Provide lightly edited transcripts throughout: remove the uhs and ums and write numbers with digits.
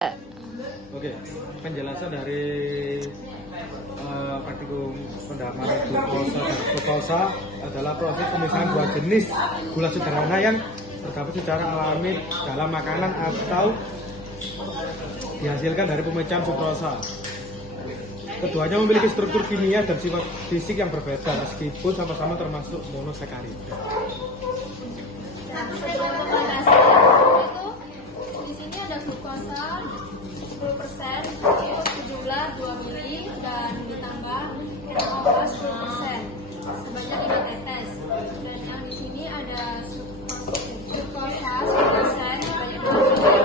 Oke, penjelasan dari praktikum pendamaran glukosa dan fruktosa adalah proses pemisahan dua jenis gula sederhana yang terdapat secara alami dalam makanan atau dihasilkan dari pemisahan fruktosa. Keduanya memiliki struktur kimia dan sifat fisik yang berbeda meskipun sama-sama termasuk monosakarida. Di sini ada glukosa 10% itu sejumlah 2 mili dan ditambah glukosa 10% sebanyak 5 tetes. Dan yang di sini ada glukosa 10% sebanyak 2 mili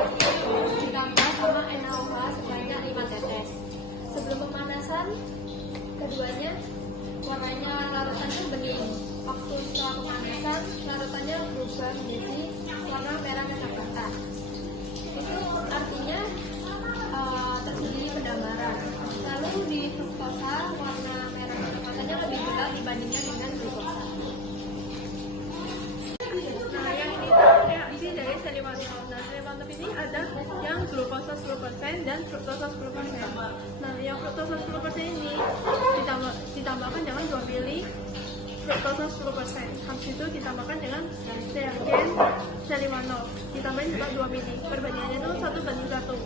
ditambah sama NaOH sebanyak 5 tetes. Sebelum pemanasan, keduanya warnanya larutannya bening. Waktu setelah pemanasan, larutannya berubah menjadi warna merah kecoklatan. Itu artinya terjadi pendamaran. Lalu di fruktosa, warna merah kecoklatannya lebih gelap dibandingkan dengan glukosa. Nah, yang ini reaksi dari selimanop. Nah, selimanop ini ada yang glukosa 10% dan fruktosa 10%. Nah, yang fruktosa 10% ini ditambahkan dengan 2 mili fruktosa 10%. Habis itu ditambahkan dengan reagen selimanop. Ditambahin juga 2 mili. Perbandingannya itu 1:1.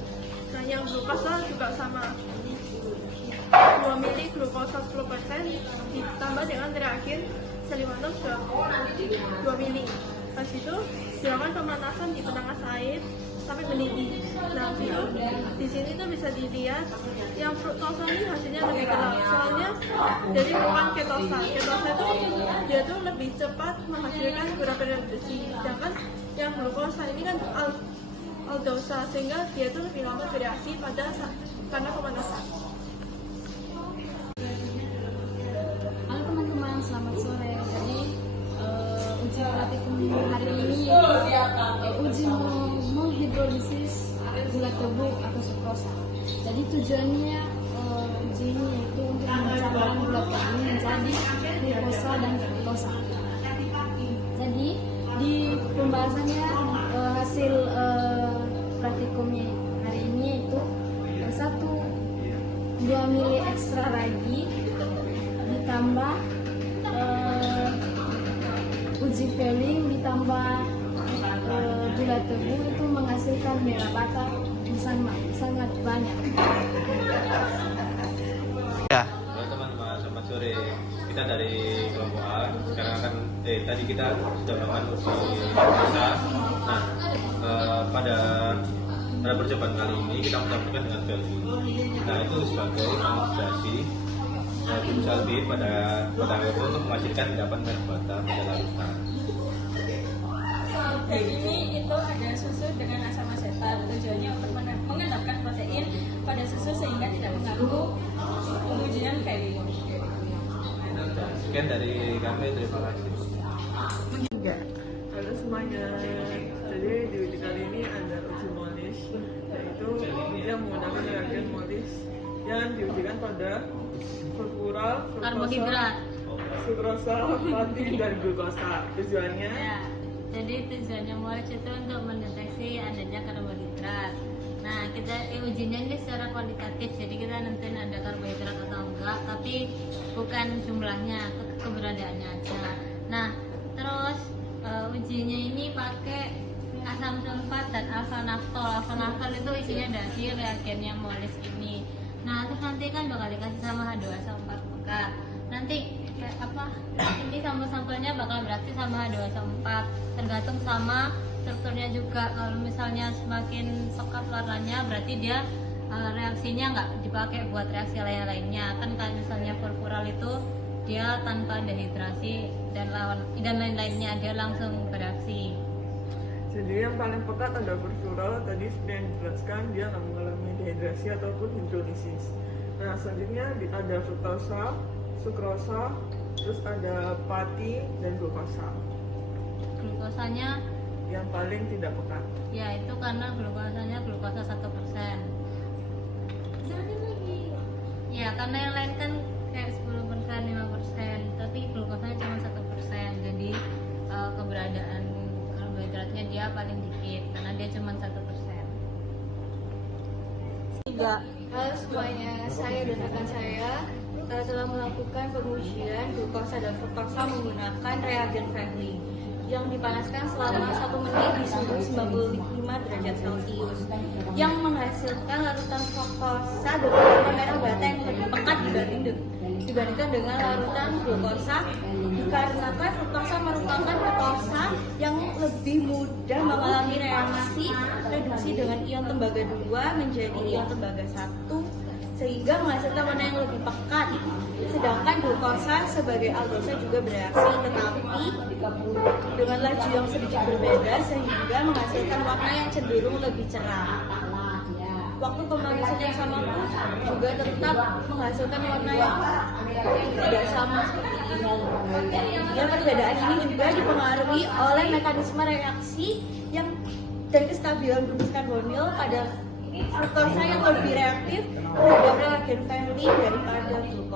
Nah, yang glukosa juga sama. 2 mili glukosa 10% ditambah dengan reagen selimanop 2 mili. Habis itu dilakukan pemanasan di penangas air sampai mendidih. Nah, itu di sini tuh bisa dilihat yang fruktosa ini hasilnya lebih gelap. Soalnya jadi bukan ketosa. Ketosa itu dia tuh lebih cepat menghasilkan beberapa reaksi. Sedangkan yang glukosa ini kan aldosa sehingga dia tuh lebih lama bereaksi karena pemanasan. Halo teman-teman, selamat sore. Jadi uji praktikum hari ini uji menghidrolisis gula tebu atau sukrosa. Jadi tujuannya uji ini yaitu untuk mencairkan gula tebu menjadi glukosa dan fruktosa. Jadi di pembahasannya hasil praktikumnya hari ini itu yang 2 mili ekstra ragi ditambah uji filling ditambah gula tebu itu menghasilkan merah bata yang sangat banyak. Ya. Halo teman-teman, selamat sore. Kita dari kelompok A. Sekarang tadi kita sudah melakukan uji fruktosa. Nah, pada percobaan kali ini kita mencampurkan dengan filling. Nah, itu sebagai demonstrasi aldehyde pada air untuk menghasilkan endapan merah bata pada larutan. Dan ini itu ada susu dengan asam asetat. Tujuannya untuk mengendapkan protein pada susu sehingga tidak mengganggu pengujian filling. Sekian dari kami, terima kasih. Halo semuanya. Jadi di uji kali ini ada uji molis, yaitu yang menggunakan reagen molis yang diujikan pada furfural, Karbohidrat. sukrosa, pati, dan glukosa. Tujuannya Ya, jadi tujuannya moles itu untuk mendeteksi adanya karbohidrat. Nah, kita ujinya ini secara kualitatif, jadi kita nentuin ada karbohidrat atau enggak, tapi bukan jumlahnya, keberadaannya aja. Nah, terus ujinya ini pakai asam sulfat dan alfa naftol. Alfa naftol itu isinya dari reagennya moles ini. Nah, terus nanti kan bakal dikasih sama H2SO4. Nanti ini sampel-sampelnya bakal bereaksi sama H2SO4, tergantung sama strukturnya juga. Kalau misalnya semakin pekat warnanya berarti dia reaksinya nggak dipakai buat reaksi lainnya. Kan kalau misalnya furfural itu dia tanpa dehidrasi dan lain-lainnya, dia langsung bereaksi. jadi yang paling pekat ada furfural. Tadi seperti yang dijelaskan dia nggak mengalami dehidrasi ataupun hidrolisis. Nah, selanjutnya ada fruktosa, sukrosa, terus ada pati dan glukosa. Glukosanya Yang paling tidak pekat. ya itu karena glukosanya glukosa 1%. Ya, karena yang lain kan kayak 10%, 5%, tapi glukosanya cuma 1%. Jadi keberadaan karbohidratnya dia paling dikit karena dia cuma 1%. enggak? Halo semuanya, saya dan rekan saya telah melakukan pengujian glukosa dan fruktosa menggunakan reagen Fehling yang dipanaskan selama 1 menit di suhu 95 derajat Celcius yang menghasilkan larutan fruktosa dengan warna merah bata yang lebih pekat dibandingkan dengan larutan glukosa, dikarenakan fruktosa merupakan glukosa yang lebih mudah mengalami reduksi dengan ion tembaga 2 menjadi ion tembaga 1 sehingga menghasilkan warna yang lebih pekat. Sedangkan glukosa sebagai aldosa juga bereaksi tetapi dengan laju yang sedikit berbeda sehingga menghasilkan warna yang cenderung lebih cerah. Waktu pemanasan yang sama pun juga tetap menghasilkan warna yang tidak sama seperti ini. Ya, perbedaan ini juga dipengaruhi oleh mekanisme reaksi dan kestabilan gugus karbonil pada fruktosa yang lebih reaktif terhadap reagen Fehling daripada glukosa.